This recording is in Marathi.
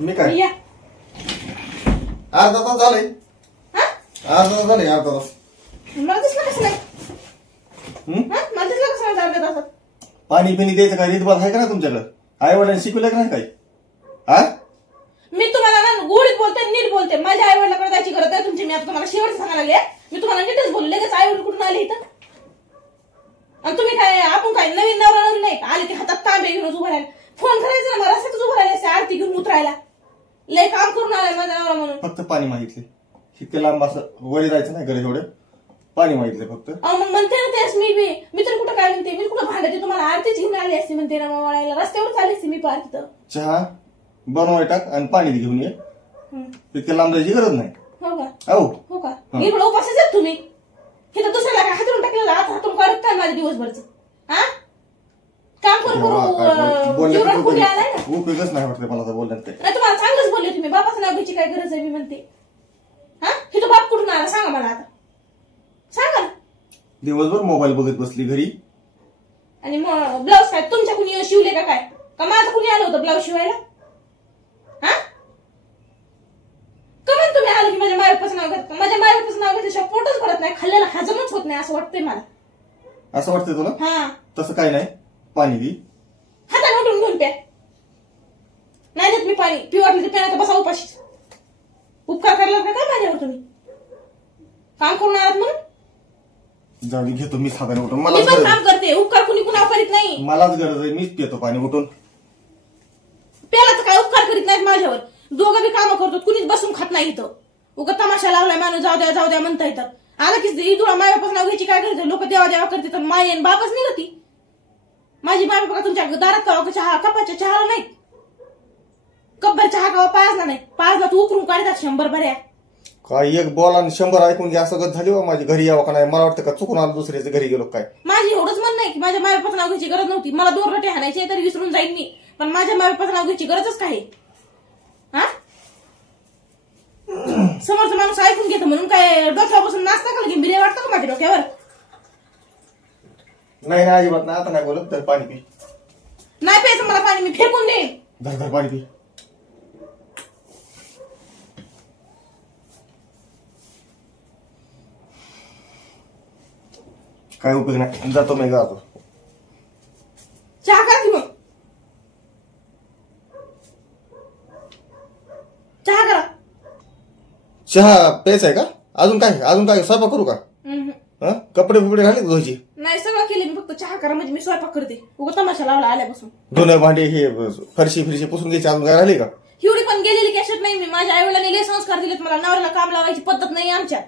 मी काय या अर्धा तास झालंय. अर्धा तास झालंय. अर्धा तास मला दिसलं कसं नाही. मला दिसलं कसं नाही अर्ध्या तासात. पाणी पिणी द्यायचं काय रीतभात आहे का ना तुमच्याकडं? आई वडिलांनी शिकवलं का नाही काही? हा मी तुम्हाला ना गोडीत बोलते नीट बोलते. माझ्या आई वडिलांकडे जायची गरज आहे तुमची. मी आता तुम्हाला शेवट सांगायला लागले. मी तुम्हाला नीटच बोलले लगेच आई वडील कुठून आले इथं. आणि तुम्ही काय आपण काय नवीन नवरा नाही आले की हातात तांबे घेऊन उभं राहिले. फोन करायचं ना मला रस्त्यातच उभं राहिले आरती घेऊन उतरायला. लय काम करून आलाय माझा नवरा म्हणून. फक्त पाणी मागितले. इतके लांब असं वळी जायचं नाही घरी. थोडं पाणी मागितले फक्त. मग म्हणते ना तेच मी तर कुठं काय म्हणते. मी कुठं भांडते तुम्हाला आरतीच घेऊन आली असते म्हणते ना वळायला. रस्त्यावर आली असते मी पार तिथं. चहा बनवाय टाक आणि पाणी घेऊन ये. इतके लांब जायची गरज नाही. हो का? हो हो का? इकडं उपासच आहेत तुम्ही. हे तर दुसऱ्याला काय हातरून टाकलेलं हातरून काढत काय माझ्या दिवसभरच. हा काम करू आलाय ना. उपयोगच नाही वाटतं मला बोलण्यात. नाही तुम्हाला चांगलंच बोलले तुम्ही. बापाचं नाव घ्यायची काय गरज आहे मी म्हणते. हा हे तो बाप कुठून आला सांगा मला आता. सांगा. दिवसभर मोबाईल बघत बसली घरी. आणि मग ब्लाऊज काय तुमच्या कुणी शिवले का काय? का माझं कुणी आलं होतं ब्लाऊज शिवायला? हा कमेंट तुम्ही आलो की माझ्या मायबापाचं नाव घेत. माझ्या मायबापाचं नाव घेतल्याशिवाय पोटच भरत नाही. खाल्लेला हजमच होत नाही असं वाटतंय मला. असं वाटतंय तुला? हा तसं काय नाही. पाणी दी. हाताने उठून घेऊन प्या. नाही देत मी पाणी. पिवाटलं ते प्यायला बसा उपाशी. उपकार करला का काय माझ्यावर तुम्ही? काम करून आलात म्हणून जाऊ घेतो मी साधारण उठून. मी मलाच पण गरज काम करते. उपकार कुणी कुणा करीत नाही. मलाच गरज आहे. मीच पितो पाणी उठून. प्याला तर काय उपकार करीत नाहीत माझ्यावर. दोघं बी कामं करतो. कुणीच बसून खात नाही इथं. उगा तमाशा लावलाय माणूस जाऊ द्या म्हणता येतात. आला की तुला मायबापाचं नाव घ्यायची काय करायचं. लोक देवा देवा करतात. माय आणि बापच नाही होती. माझी बाबा बघा तुमच्या दारात चहा कपाच्या चहाला नाही. कपभर चहा कावा पाजला नाही. पाजला तू उकरून काढतात 100 भऱ्या. काय एक बॉल आणि 100 ऐकून घ्या सगळं झाली हो माझी. घरी यावं का नाही मला वाटतं का चुकून आलं दुसऱ्याच्या घरी गेलो काय. माझी एवढंच म्हणणं आहे की माझ्या मायबापाचं नाव घ्यायची गरज नव्हती. मला 2 रोटे हाणायचे तरी विसरून जाईन मी. पण माझ्या मायबापाचं नाव घ्यायची गरजच काय. हा समोरचा माणूस ऐकून घेतो म्हणून काय डोक्यापासून नाचता का की बिरे वाटतं का माझ्या डोक्यावर? नाही नाही अजिबात नाही. आता नाही बोलत. तर पाणी पी. नाही प्यायचं मला पाणी. मी फेकून देईन. धर पाणी पी. काय उपयोग नाही. जातो मी गातो. चहा करा की मग. चहा करा. चहा प्यायचा आहे का? अजून काय स्वयंपाक करू का? कपडे फिपडे राहिले धुवायची? नाही सगळं केले मी. फक्त चहा करा म्हणजे मी स्वयंपाक करते. उगा तमाशा लावला आल्यापासून. धुणं भांडे हे फरशी पुसून घ्यायची अजून काय राहिले का? एवढी पण गेलेली कॅशेट नाही मी. माझ्या आई वडिलांनी लय संस्कार दिलेत मला. नवऱ्याला काम लावायची पद्धत नाही आमच्या.